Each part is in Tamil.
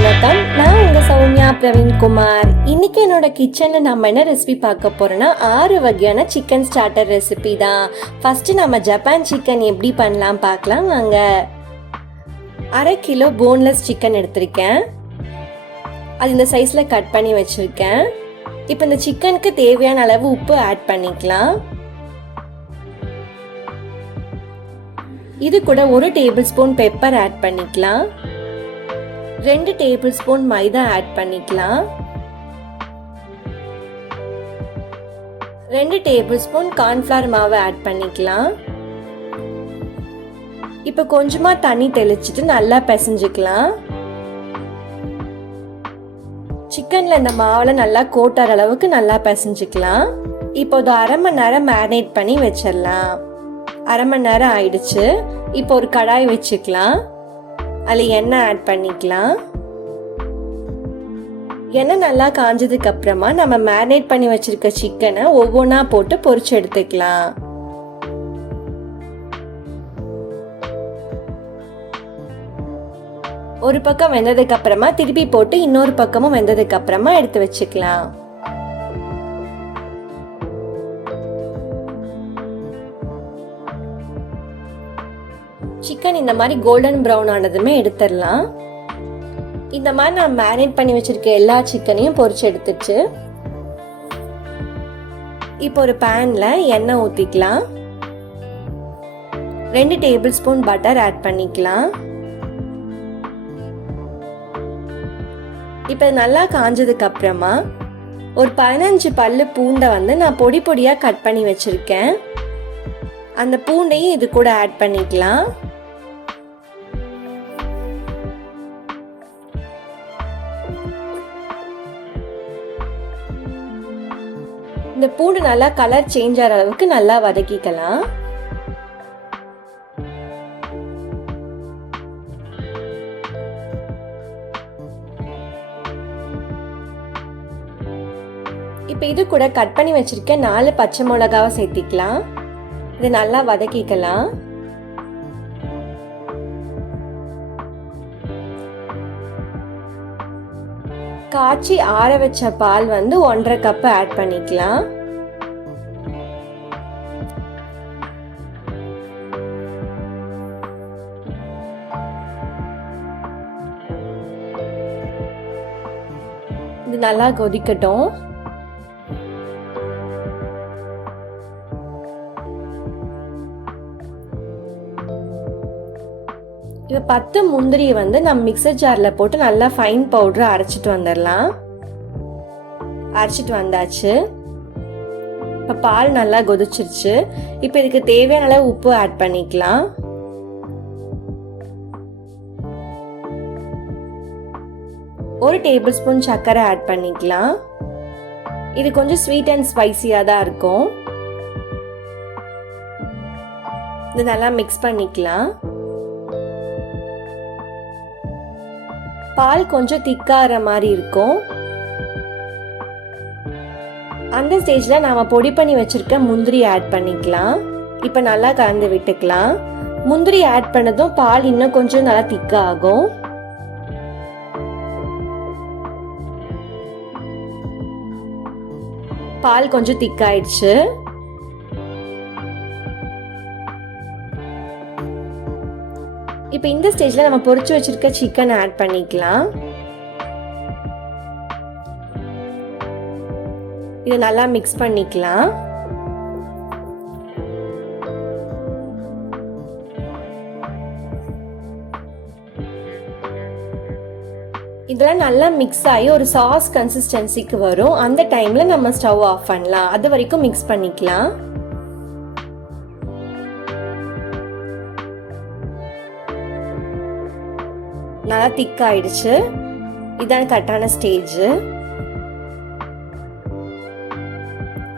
வணக்கம், நான் உங்க சௌமியா பிரவீன்குமார். இன்னைக்கு என்னோட கிச்சன்ல நம்ம என்ன ரெசிபி பார்க்க போறோம்னா 6 வகையான சிக்கன் ஸ்டார்டர் ரெசிபி தான். ஃபர்ஸ்ட் நம்ம ஜப்பான் சிக்கன் எப்படி பண்ணலாம் பார்க்கலாம் வாங்க. 1/2 கிலோ போன்லெஸ் சிக்கன் எடுத்திருக்கேன். அது இந்த சைஸ்ல கட் பண்ணி வச்சிருக்கேன். இப்போ இந்த சிக்கனுக்கு தேவையான அளவு உப்பு ஆட் பண்ணிக்கலாம். இது கூட 1 டேபிள் ஸ்பூன் பெப்பர் ஆட் பண்ணிக்கலாம். 2 டேபிள் ஸ்பூன் மைதா ஆட் பண்ணிக்கலாம். 2 டேபிள் ஸ்பூன் கார்ன்ஃப்ளவர் மாவு ஆட் பண்ணிக்கலாம். இப்போ கொஞ்சமா தண்ணி தெளிச்சிட்டு நல்லா பிசைஞ்சுக்கலாம். சிக்கன்ல இந்த மாவுல நல்லா கோட்டார அளவுக்கு நல்லா பிசைஞ்சுக்கலாம். இப்போ ஒரு 1/2 மணி நேரம் மேரினேட் பண்ணி வச்சிடலாம். 1/2 மணி நேரம் ஆயிடுச்சு. இப்போ ஒரு கடாய் வச்சுக்கலாம். அதில் எண்ணெய் ஆட் பண்ணிக்கலாம். எண்ணெய் நல்லா காஞ்சதுக்கு அப்புறமா நம்ம மேரினேட் பண்ணி வச்சிருக்க சிக்கனை ஒவ்வொன்றா போட்டு பொரிச்சு எடுத்துக்கலாம். ஒரு பக்கம் வெந்ததுக்கு அப்புறமா திருப்பி போட்டு இன்னொரு பக்கமும் வெந்ததுக்கு அப்புறமா எடுத்து வச்சுக்கலாம். சிக்கன் இந்த மாதிரி கோல்டன் ப்ரௌன் ஆனதுமே எடுத்துடலாம். இந்த மாதிரி நான் மேரினேட் பண்ணி வச்சிருக்க எல்லா சிக்கனையும் பொரிச்சு எடுத்துச்சு. இப்போ ஒரு பேன்ல எண்ணெய் ஊத்திக்கலாம். 2 டேபிள் ஸ்பூன் பட்டர் ஆட் பண்ணிக்கலாம். இப்போ நல்லா காஞ்சதுக்கு அப்புறமா ஒரு 15 பல்லு பூண்டை நான் பொடி பொடியா கட் பண்ணி வச்சிருக்கேன். அந்த பூண்டையும் இது கூட ஆட் பண்ணிக்கலாம். இந்த பூண்டு நல்லா கலர் சேஞ்ச் ஆகிற அளவுக்கு நல்லா வதக்கிக்கலாம். இப்போ இது கூட கட் பண்ணி வச்சிருக்க 4 பச்சை மிளகாவை சேர்த்திக்கலாம். இது நல்லா வதக்கிக்கலாம். காய்ச்சி ஆற வச்ச பால் 1.5 கப் ஆட் பண்ணிக்கலாம். இது நல்லா கொதிக்கட்டும். இப்போ 10 முந்திரியை நம்ம மிக்சர் ஜார்ல போட்டு நல்லா ஃபைன் பவுடரை அரைச்சிட்டு வந்துடலாம். அரைச்சிட்டு வந்தாச்சு. இப்போ பால் நல்லா கொதிச்சிருச்சு. இப்போ இதுக்கு தேவையான அளவு உப்பு ஆட் பண்ணிக்கலாம். ஒரு டேபிள் ஸ்பூன் சர்க்கரை ஆட் பண்ணிக்கலாம். இது கொஞ்சம் ஸ்வீட் அண்ட் ஸ்பைசியா தான் இருக்கும். இது நல்லா மிக்ஸ் பண்ணிக்கலாம். பால் கொஞ்சம் திக்காகிற மாதிரி இருக்கும். அந்த ஸ்டேஜ்ல நாம பொடி பண்ணி வச்சிருக்க முந்திரி ஆட் பண்ணிக்கலாம். இப்ப நல்லா கலந்து விட்டுக்கலாம். முந்திரி ஆட் பண்ணதும் பால் இன்னும் கொஞ்சம் நல்லா திக்கா ஆகும். பால் கொஞ்சம் திக்காயிடுச்சு. இப்போ இந்த ஸ்டேஜ்ல நம்ம பொரிச்சு வச்சிருக்க சிக்கன் ஆட் பண்ணிக்கலாம். இதை நல்லா மிக்ஸ் பண்ணிக்கலாம். இதெல்லாம் நல்லா மிக்ஸ் ஆகி ஒரு சாஸ் கன்சிஸ்டன்சிக்கு வரும். அந்த டைம்ல நம்ம ஸ்டவ் ஆஃப் பண்ணலாம். அது வரைக்கும் மிக்ஸ் பண்ணிக்கலாம். நல்லா திக் ஆயிடுச்சு. இதான் கரெக்டான ஸ்டேஜ்.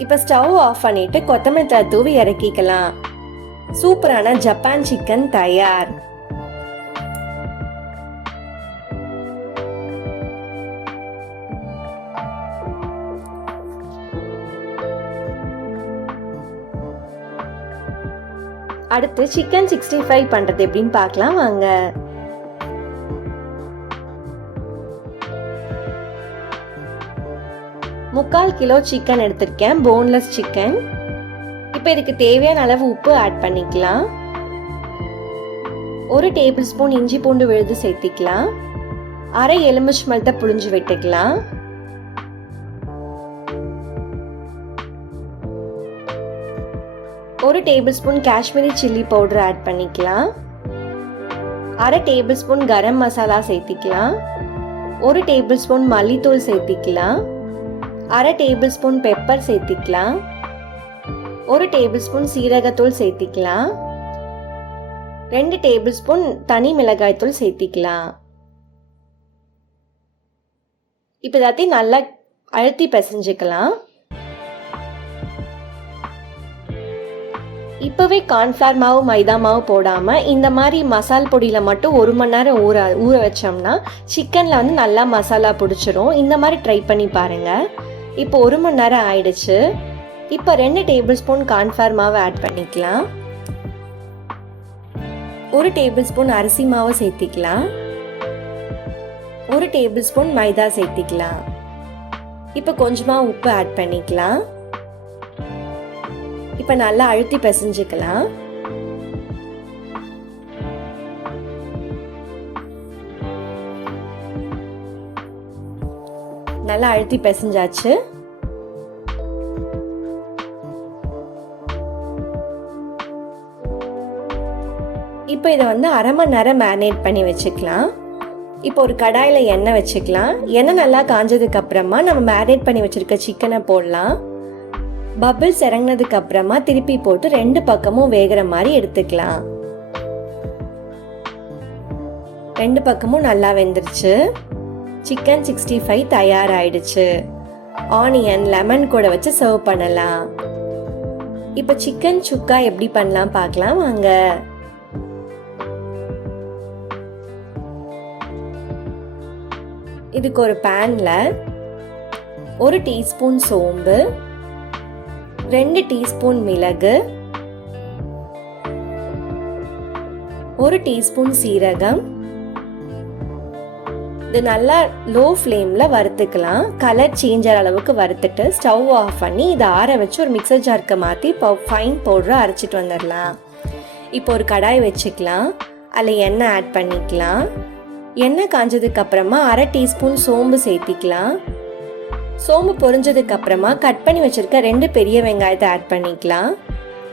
இப்ப ஸ்டவ் ஆஃப் பண்ணிட்டு கொத்தமல்லி தழை தூவி இறக்கிக்கலாம். சூப்பரான ஜப்பான் சிக்கன் தயார். அடுத்து சிக்கன் 65 பண்றது எப்படின்னு பார்க்கலாம் வாங்க. 3/4 கிலோ சிக்கன் எடுத்திருக்கேன், போன்லெஸ் சிக்கன். இப்போ இதுக்கு தேவையான அளவு உப்பு ஆட் பண்ணிக்கலாம். 1 டேபிள் ஸ்பூன் இஞ்சி பூண்டு விழுது சேர்த்திக்கலாம். அரை எலுமிச்சம்பழத்தை புழிஞ்சு விட்டுக்கலாம். ஒரு tablespoon Kashmiri chilli powder add பண்ணிக்கலாம். அரை டேபிள் ஸ்பூன் கரம் மசாலா சேர்த்திக்கலாம். 1 டேபிள் ஸ்பூன் மல்லித்தூள் சேர்த்திக்கலாம். அரை டேபிள் ஸ்பூன் பெப்பர் சேர்த்திக்கலாம். 1 டேபிள் ஸ்பூன் சீரகத்தூள் சேர்த்திக்கலாம். 2 டேபிள் ஸ்பூன் தனி மிளகாய் தூள் சேர்த்திக்கலாம். இப்போ எல்லாத்தையும் நல்லா அழுத்தி பிசைஞ்சுக்கலாம். இப்போவே கார்ன்ஃப்ளவர் மாவு மைதா மாவு போடாமல் இந்த மாதிரி மசால் பொடியில் மட்டும் 1 மணி நேரம் ஊற வச்சோம்னா சிக்கனில் வந்து நல்லா மசாலா பிடிச்சிரும். இந்த மாதிரி ட்ரை பண்ணி பாருங்கள். இப்போ 1 மணி நேரம் ஆயிடுச்சு. இப்போ 2 டேபிள் ஸ்பூன் கார்ன்ஃப்ளவர் மாவு ஆட் பண்ணிக்கலாம். 1 டேபிள் ஸ்பூன் அரிசி மாவு சேர்த்திக்கலாம். 1 டேபிள் ஸ்பூன் மைதா சேர்த்திக்கலாம். இப்போ கொஞ்சமாக உப்பு ஆட் பண்ணிக்கலாம். இப்போ நல்லா அழுத்தி பிசைஞ்சுக்கலாம். நல்லா அழுத்தி பிசைஞ்சாச்சு. இப்போ இதை வந்து அரை மணி நேரம் மேரினேட் பண்ணி வச்சுக்கலாம். இப்போ ஒரு கடாயில் எண்ணெய் வச்சுக்கலாம். எண்ணெய் நல்லா காஞ்சதுக்கு அப்புறமா நம்ம மேரினேட் பண்ணி வச்சிருக்க சிக்கனை போடலாம். பபிள்ஸ் இறங்கினதுக்கு அப்புறமா திருப்பி போட்டு 2 பக்கமும் வேகிற மாதிரி எடுத்துக்கலாம். 2 பக்கமும் நல்லா வெந்துருச்சு. சிக்கன் 65 தயாராகிடுச்சு. ஆனியன் லெமன் கூட வச்சு சர்வ் பண்ணலாம். இப்போ சிக்கன் சுக்கா எப்படி பண்ணலாம் பார்க்கலாம் வாங்க. இதுக்கு ஒரு பேன்ல 1 டீஸ்பூன் சோம்பு, 2 டீஸ்பூன் மிளகு, 1 டீஸ்பூன் சீரகம். இது நல்லா லோ ஃப்ளேம்ல வறுத்துக்கலாம். கலர் சேஞ்ச் ஆகிற அளவுக்கு வறுத்துட்டு ஸ்டவ் ஆஃப் பண்ணி இதை ஆற வச்சு ஒரு மிக்சர் ஜாருக்கு மாற்றி ஃபைன் பவுடரை அரைச்சிட்டு வந்துடலாம். இப்போ ஒரு கடாய் வச்சுக்கலாம். அதில் எண்ணெய் ஆட் பண்ணிக்கலாம். எண்ணெய் காஞ்சதுக்கு அப்புறமா அரை டீஸ்பூன் சோம்பு சேர்த்திக்கலாம். சோம்பு பொரிஞ்சதுக்கு அப்புறமா கட் பண்ணி வச்சிருக்க 2 பெரிய வெங்காயத்தை ஆட் பண்ணிக்கலாம்.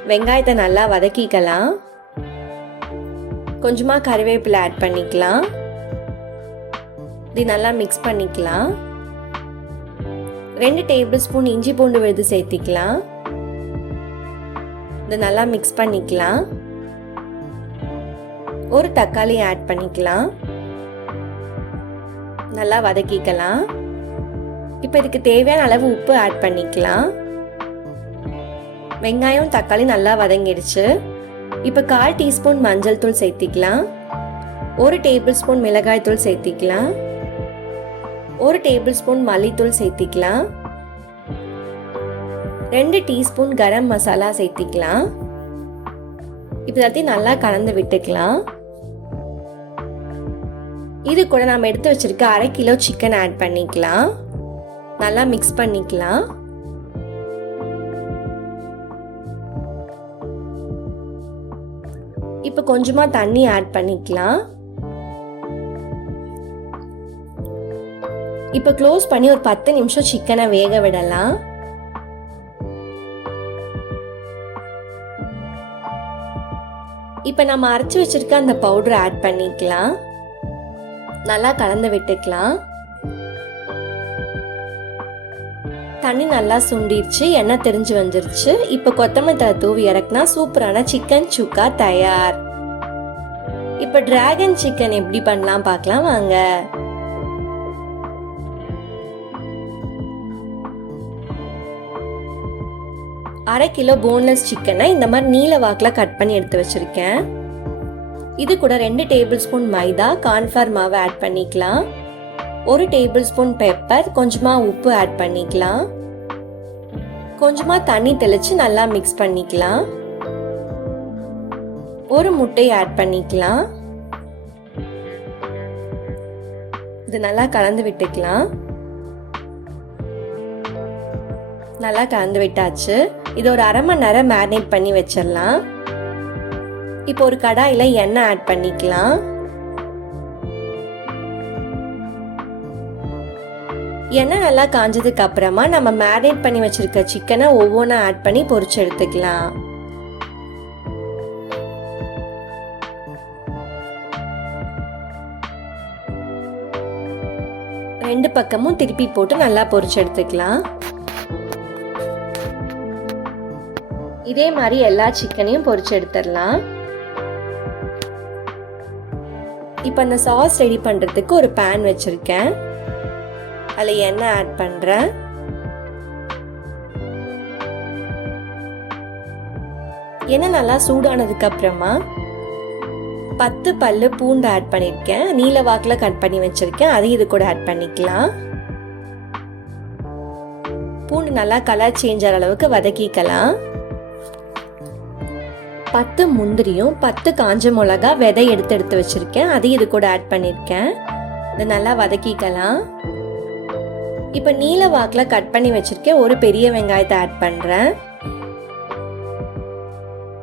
வெங்காயத்தை நல்லா வதக்கிக்கலாம். கொஞ்சமா கறிவேப்பிலை ஆட் பண்ணிக்கலாம். இது நல்லா மிக்ஸ் பண்ணிக்கலாம். 2 டேபிள் ஸ்பூன் இஞ்சி பூண்டு விழுது சேர்த்திக்கலாம். இது நல்லா மிக்ஸ் பண்ணிக்கலாம். ஒரு தக்காளி ஆட் பண்ணிக்கலாம். நல்லா வதக்கிக்கலாம். இப்போ இதுக்கு தேவையான அளவு உப்பு ஆட் பண்ணிக்கலாம். வெங்காயம் தக்காளி நல்லா வதங்கிடுச்சு. இப்போ 1/4 டீஸ்பூன் மஞ்சள் தூள் சேர்த்திக்கலாம். 1 டேபிள் ஸ்பூன் மிளகாய் தூள் சேர்த்திக்கலாம். 1 டேபிள் ஸ்பூன் மல்லித்தூள் சேர்த்திக்கலாம். 2 டீஸ்பூன் கரம் மசாலா சேர்த்திக்கலாம். இப்போ எல்லாத்தையும் நல்லா கலந்து விட்டுக்கலாம். இது கூட நாம் எடுத்து வச்சிருக்க 1/2 கிலோ சிக்கன் ஆட் பண்ணிக்கலாம். நல்லா மிக்ஸ் பண்ணிக்கலாம். இப்போ கொஞ்சமா தண்ணி ஆட் பண்ணிக்கலாம். இப்போ க்ளோஸ் பண்ணி ஒரு 10 நிமிஷம் சிக்கனை வேக விடலாம். இப்போ நம்ம அரைச்சு வச்சிருக்க அந்த பவுடரை ஆட் பண்ணிக்கலாம். நல்லா கலந்து விட்டுக்கலாம். தண்ணி நல்லா சுண்டிருச்சு, எண்ணெய் தெரிஞ்சு வந்துருச்சு. இப்போ கொத்தமல்லி தழை தூவி இறக்குனா சூப்பரான சிக்கன் சுக்கா தயார். இப்போ டிராகன் சிக்கன் எப்படி பண்ணலாம் பார்க்கலாம் வாங்க. அரை கிலோ போன்லெஸ் சிக்கனை இந்த மாதிரி நீல வாக்கில் கட் பண்ணி எடுத்து வச்சிருக்கேன். இது கூட 2 டேபிள் ஸ்பூன் மைதா கார்ன்ஃப்ளவர் மாவு ஆட் பண்ணிக்கலாம். 1 டேபிள் ஸ்பூன் பெப்பர், கொஞ்சமா உப்பு ஆட் பண்ணிக்கலாம். கொஞ்சமா தண்ணி தெளிச்சு நல்லா மிக்ஸ் பண்ணிக்கலாம். ஒரு முட்டை ஆட் பண்ணிக்கலாம். இது நல்லா கலந்து விட்டுக்கலாம். நல்லா கலந்து விட்டாச்சு. இது ஒரு அரை மணி நேரம் மேரினேட் பண்ணி வச்சிடலாம். இப்போ ஒரு கடாயில் எண்ணெய் ஆட் பண்ணிக்கலாம். எண்ணெய் நல்லா காஞ்சதுக்கு அப்புறமா நம்ம மேரினேட் பண்ணி வச்சிருக்க சிக்கனை ஒவ்வொன்றா ஆட் பண்ணி பொரிச்சு எடுத்துக்கலாம். ரெண்டு பக்கமும் திருப்பி போட்டு நல்லா பொரிச்சு எடுத்துக்கலாம். இதே மாதிரி எல்லா சிக்கனையும் பொரிச்சு எடுத்துடலாம். இப்போ அந்த சாஸ் ரெடி பண்றதுக்கு ஒரு பேன் வச்சிருக்கேன். அதில் எண்ணெய் ஆட் பண்றேன். எண்ணெய் நல்லா சூடானதுக்கு அப்புறமா 10 பல்லு பூண்டு ஆட் பண்ணியிருக்கேன். நீல வாக்கில் கட் பண்ணி வச்சிருக்கேன். அதையும் இது கூட ஆட் பண்ணிக்கலாம். பூண்டு நல்லா கலர் சேஞ்ச் ஆகிற அளவுக்கு வதக்கிக்கலாம். 10 முந்திரியும் 10 காஞ்ச மிளகா விதை எடுத்து வச்சிருக்கேன். அதையும் இது கூட ஆட் பண்ணியிருக்கேன். இதை நல்லா வதக்கிக்கலாம். இப்போ நீல வாக்கில் கட் பண்ணி வச்சிருக்கேன். ஒரு பெரிய வெங்காயத்தை ஆட் பண்ணுறேன்.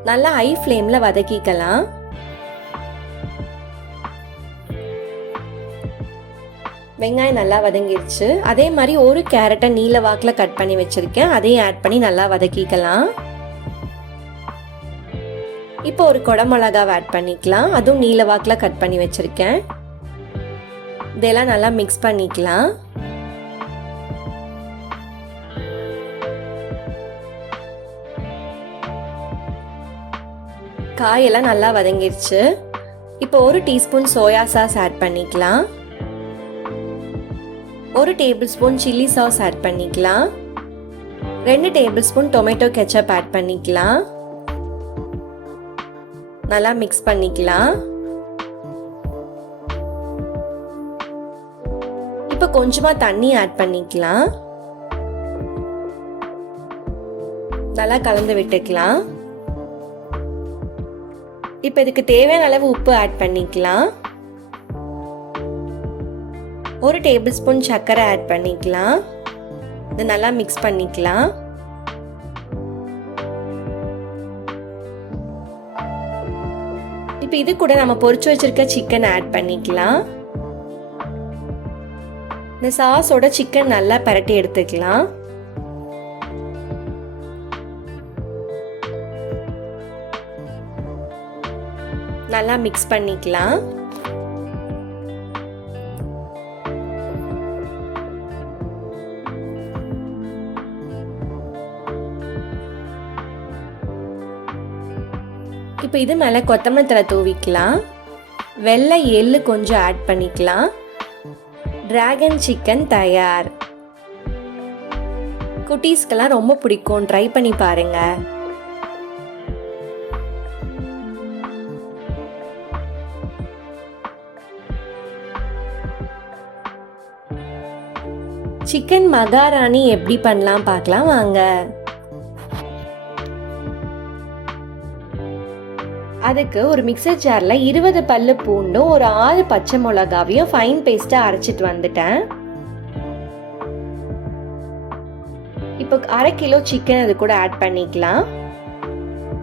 நல்லா ஹை ஃப்ளேமில் வதக்கிக்கலாம். வெங்காயம் நல்லா வதங்கிடுச்சு. அதே மாதிரி ஒரு கேரட்டை நீல வாக்கில் கட் பண்ணி வச்சிருக்கேன். அதையும் ஆட் பண்ணி நல்லா வதக்கிக்கலாம். இப்போ ஒரு குடமிளகாவை ஆட் பண்ணிக்கலாம். அதுவும் நீல வாக்கில் கட் பண்ணி வச்சிருக்கேன். இதெல்லாம் நல்லா மிக்ஸ் பண்ணிக்கலாம். காயெல்லாம் நல்லா வதங்கிடுச்சு. இப்போ ஒரு டீஸ்பூன் சோயா சாஸ் ஆட் பண்ணிக்கலாம். ஒரு tablespoon chilli sauce add பண்ணிக்கலாம். 2 tablespoon tomato ketchup add பண்ணிக்கலாம். நல்லா மிக்ஸ் பண்ணிக்கலாம். இப்போ கொஞ்சமா தண்ணி ஆட் பண்ணிக்கலாம். நல்லா கலந்து விட்டுக்கலாம். இப்போ இதுக்கு தேவையான அளவு உப்பு ஆட் பண்ணிக்கலாம். ஒரு டேபிள் ஸ்பூன் சர்க்கரை ஆட் பண்ணிக்கலாம். இது நல்லா மிக்ஸ் பண்ணிக்கலாம். இப்போ இது கூட நம்ம பொரிச்சு வச்சிருக்க சிக்கன் ஆட் பண்ணிக்கலாம். இந்த சாஸோட சிக்கன் நல்லா பரட்டி எடுத்துக்கலாம். நல்லா மிக்ஸ் பண்ணிக்கலாம். இப்போ இது மேலே கொத்தமல்லி தழை தூவிக்கலாம். வெள்ளை எள்ளு கொஞ்சம் ஆட் பண்ணிக்கலாம். டிராகன் சிக்கன் தயார். குட்டீஸ்க்கெல்லாம் ரொம்ப பிடிக்கும். ட்ரை பண்ணி பாருங்க. சிக்கன் மகாராணி எப்படி பண்ணலாம் பார்க்கலாம் வாங்க. அதுக்கு ஒரு மிக்சர் ஜார்ல 20 பல்லு பூண்டும் ஒரு 6 பச்சை மிளகாவையும் ஃபைன் பேஸ்டா அரைச்சிட்டு வந்துட்டேன். இப்போ 1/2 கிலோ சிக்கன் அது கூட ஆட் பண்ணிக்கலாம்.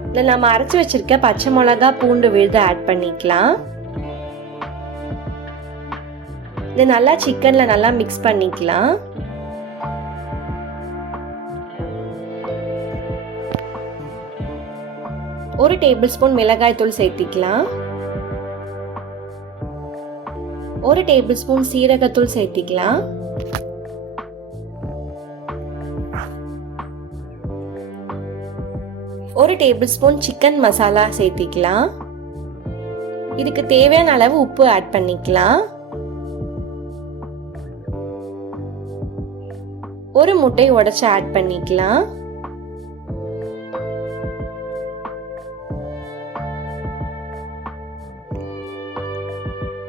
இல்லை நம்ம அரைச்சி வச்சிருக்க பச்சை மிளகா பூண்டு விழுது ஆட் பண்ணிக்கலாம். இது நல்லா சிக்கன்ல நல்லா மிக்ஸ் பண்ணிக்கலாம். ஒரு டேபிள் ஸ்பூன் மிளகாய் தூள் சேர்த்திக்கலாம். ஒரு டேபிள் ஸ்பூன் சீரகத்தூள் சேர்த்திக்கலாம். ஒரு டேபிள் ஸ்பூன் சிக்கன் மசாலா சேர்த்திக்கலாம். இதுக்கு தேவையான அளவு உப்பு ஆட் பண்ணிக்கலாம். ஒரு முட்டை உடைச்சு ஆட் பண்ணிக்கலாம்.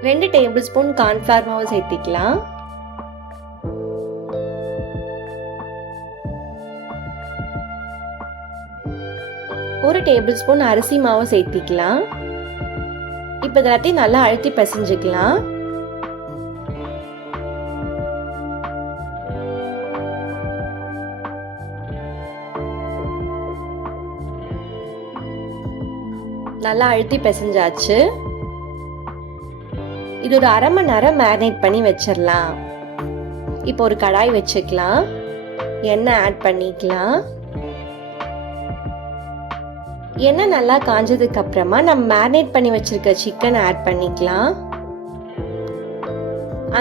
ரெண்டு டேபிள் ஸ்பூன் கார்ன்ஃப்ளவர் மாவு சேர்த்திக்கலாம். ஒரு டேபிள் ஸ்பூன் அரிசி மாவு சேர்த்திக்கலாம். இப்போ எல்லாத்தையும் நல்லா அழுத்தி பிசைஞ்சுக்கலாம். நல்லா அழுத்தி பிசைஞ்சாச்சு. இது ஒரு அரை மணி நேரம் மேரினேட் பண்ணி வச்சிடலாம். இப்போ ஒரு கடாய் வச்சுக்கலாம். எண்ணெய் ஆட் பண்ணிக்கலாம். எண்ணெய் நல்லா காஞ்சதுக்கு அப்புறமா நம்ம மேரினேட் பண்ணி வச்சிருக்க சிக்கன் ஆட் பண்ணிக்கலாம்.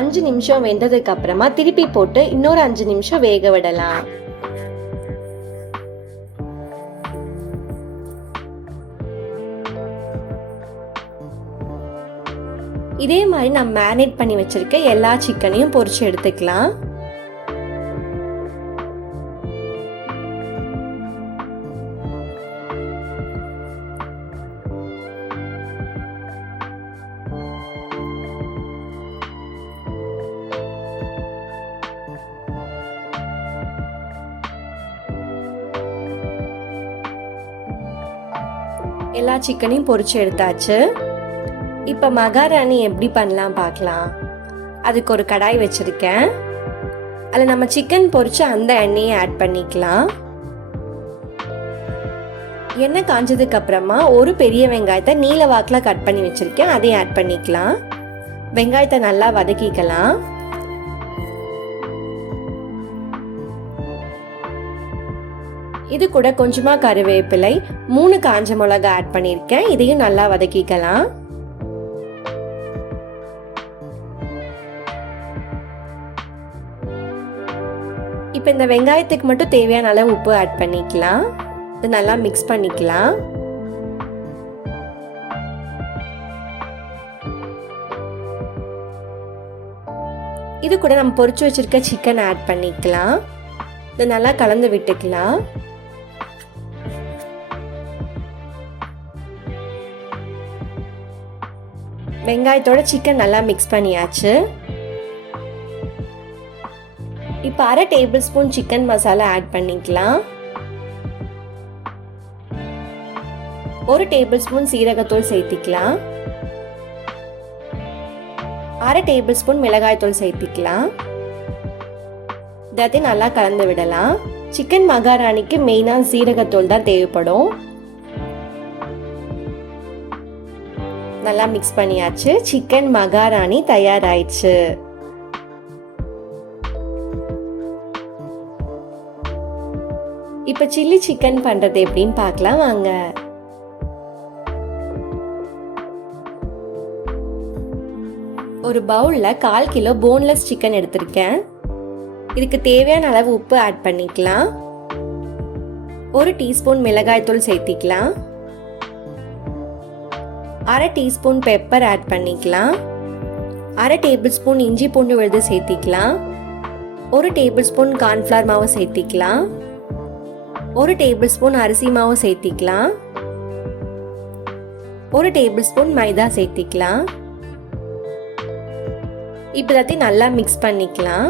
5 நிமிஷம் வெந்ததுக்கு அப்புறமா திருப்பி போட்டு இன்னொரு 5 நிமிஷம் வேக விடலாம். இதே மாதிரி நம்ம மேரினேட் பண்ணி வச்சிருக்க எல்லா சிக்கனையும் பொரிச்சு எடுத்துக்கலாம். எல்லா சிக்கனையும் பொரிச்சு எடுத்தாச்சு. இப்போ மகாராணி எப்படி பண்ணலாம் பார்க்கலாம். அதுக்கு ஒரு கடாய் வச்சிருக்கேன். அதில் நம்ம சிக்கன் பொரிச்சு அந்த எண்ணெயை ஆட் பண்ணிக்கலாம். எண்ணெய் காஞ்சதுக்கு அப்புறமா ஒரு பெரிய வெங்காயத்தை நீல வாக்கில் கட் பண்ணி வச்சிருக்கேன். அதையும் ஆட் பண்ணிக்கலாம். வெங்காயத்தை நல்லா வதக்கிக்கலாம். இது கூட கொஞ்சமா கருவேப்பிலை, 3 காஞ்ச மிளகாய் ஆட் பண்ணியிருக்கேன். இதையும் நல்லா வதக்கிக்கலாம். இப்போ இந்த வெங்காயத்துக்கு மட்டும் தேவையான அளவு உப்பு ஆட் பண்ணிக்கலாம். இது நல்லா மிக்ஸ் பண்ணிக்கலாம். இது கூட நம்ம பொரிச்சு வச்சிருக்க சிக்கன் ஆட் பண்ணிக்கலாம். இது நல்லா கலந்து விட்டுக்கலாம். வெங்காயத்தோட சிக்கன் நல்லா மிக்ஸ் பண்ணியாச்சு. இப்போ 1/2 tablespoon chicken masala add பண்ணிக்கலாம். 1 டேபிள் ஸ்பூன் சீரகத்தூள் சேர்த்திக்கலாம். 1/2 டேபிள் ஸ்பூன் மிளகாய்த்தூள் சேர்த்திக்கலாம். இதையும் நல்லா கலந்து விடலாம். சிக்கன் மகாராணிக்கு மெயினா சீரகத்தூள் தான் தேவைப்படும். நல்லா மிக்ஸ் பண்ணியாச்சு. சிக்கன் மகாராணி தயாராயிடுச்சு. இப்போ சில்லி சிக்கன் பண்றது எப்படின்னு பார்க்கலாம் வாங்க. ஒரு பவுல்ல 1/4 கிலோ போன்லெஸ் சிக்கன் எடுத்திருக்கேன். இதுக்கு தேவையான அளவு உப்பு ஆட் பண்ணிக்கலாம். 1 டீஸ்பூன் மிளகாய்த்தூள் சேர்த்திக்கலாம். 1/2 டீஸ்பூன் பெப்பர் ஆட் பண்ணிக்கலாம். 1/2 டேபிள் ஸ்பூன் இஞ்சி பூண்டு விழுது சேர்த்திக்கலாம். 1 டேபிள் ஸ்பூன் கார்ன்ஃப்ளவர் மாவு சேர்த்திக்கலாம். 1 டேபிள் ஸ்பூன் அரிசி மாவு சேர்த்திக்கலாம். 1 டேபிள் ஸ்பூன் மைதா சேர்த்திக்கலாம். இப்போ எல்லாத்தையும் நல்லா மிக்ஸ் பண்ணிக்கலாம்.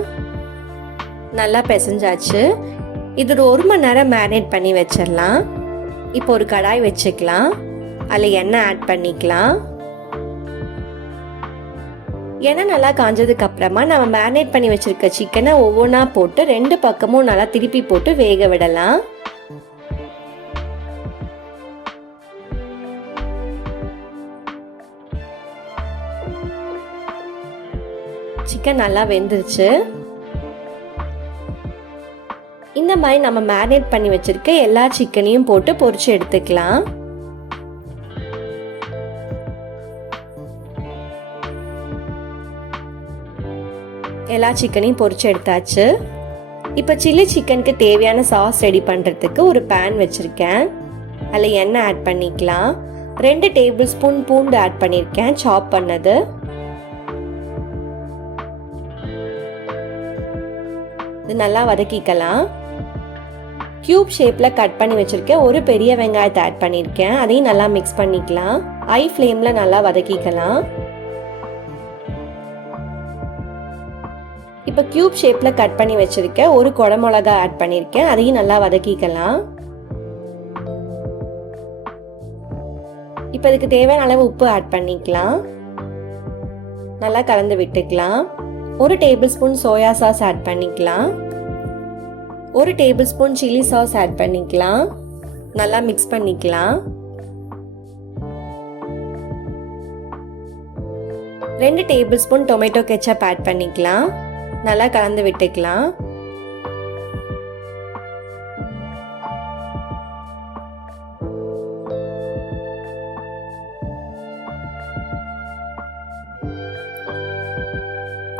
நல்லா பிசைஞ்சாச்சு. இது ஒரு 1 மணி நேரம் மேரினேட் பண்ணி வச்சிடலாம். இப்போ ஒரு கடாய் வச்சுக்கலாம். அதில் எண்ணெய் ஆட் பண்ணிக்கலாம். எண்ணெய் நல்லா காஞ்சதுக்கு அப்புறமா நம்ம மேரினேட் பண்ணி வச்சிருக்க சிக்கனை ஒவ்வொன்றா போட்டு 2 பக்கமும் நல்லா திருப்பி போட்டு வேக விடலாம். சிக்கன் நல்லா வெந்துருச்சு. இந்த மாதிரி நம்ம மேரினேட் பண்ணி வச்சிருக்க எல்லா சிக்கனையும் போட்டு பொரிச்சு எடுத்துக்கலாம். எல்லா சிக்கனையும் பொரிச்சு எடுத்தாச்சு. இப்போ சில்லி சிக்கனுக்கு தேவையான சாஸ் ரெடி பண்ணுறதுக்கு ஒரு பேன் வச்சுருக்கேன். அதில் எண்ணெய் ஆட் பண்ணிக்கலாம். 2 டேபிள் ஸ்பூன் பூண்டு ஆட் பண்ணியிருக்கேன், சாப் பண்ணது. இது நல்லா வதக்கிக்கலாம். கியூப் ஷேப்பில் கட் பண்ணி வச்சுருக்கேன். ஒரு பெரிய வெங்காயத்தை ஆட் பண்ணியிருக்கேன். அதையும் நல்லா மிக்ஸ் பண்ணிக்கலாம். ஹை ஃப்ளேமில் நல்லா வதக்கிக்கலாம். இப்போ கியூப் ஷேப்பில் கட் பண்ணி வச்சுருக்கேன். ஒரு குடமிளகா ஆட் பண்ணியிருக்கேன். அதையும் நல்லா வதக்கிக்கலாம். இப்போ இதுக்கு தேவையான அளவு உப்பு ஆட் பண்ணிக்கலாம். நல்லா கலந்து விட்டுக்கலாம். 1 tablespoon soya sauce add பண்ணிக்கலாம். 1 tablespoon chilli sauce add பண்ணிக்கலாம். நல்லா மிக்ஸ் பண்ணிக்கலாம். 2 tablespoon tomato ketchup add பண்ணிக்கலாம். நல்லா கலந்து விட்டுக்கலாம்.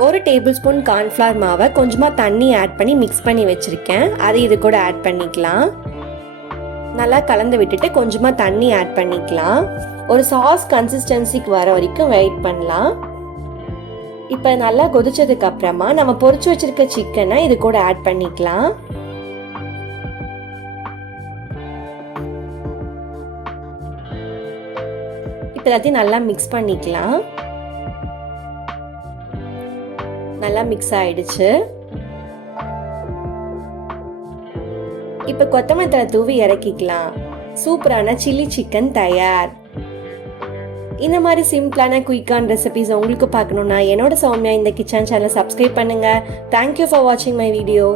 ஒரு டேபிள் ஸ்பூன் கார்ன்ஃப்ளவர் மாவை கொஞ்சமாக தண்ணி ஆட் பண்ணி மிக்ஸ் பண்ணி வச்சுருக்கேன். அதை இது கூட ஆட் பண்ணிக்கலாம். நல்லா கலந்து விட்டுட்டு கொஞ்சமாக தண்ணி ஆட் பண்ணிக்கலாம். ஒரு சாஸ் கன்சிஸ்டன்சிக்கு வர வரைக்கும் வெயிட் பண்ணலாம். இப்போ நல்லா கொதிச்சதுக்கு அப்புறமா நம்ம பொரிச்சு வச்சிருக்க சிக்கனை இது கூட ஆட் பண்ணிக்கலாம். இப்போ எல்லாத்தையும் நல்லா மிக்ஸ் பண்ணிக்கலாம். நல்லா மிக்ஸ் ஆயிடுச்சு. இப்போ கொத்தமல்லி தழை தூவி இறக்கிக்கலாம். சூப்பரான சில்லி சிக்கன் தயார். இந்த மாதிரி சிம்பிளான குயிக்கான ரெசிபிஸ் உங்களுக்கு பார்க்கணும்னா என்னோட சௌமியா இந்த கிச்சன் சேனலை சப்ஸ்கிரைப் பண்ணுங்க. தேங்க்யூ ஃபார் வாட்சிங் மை வீடியோ.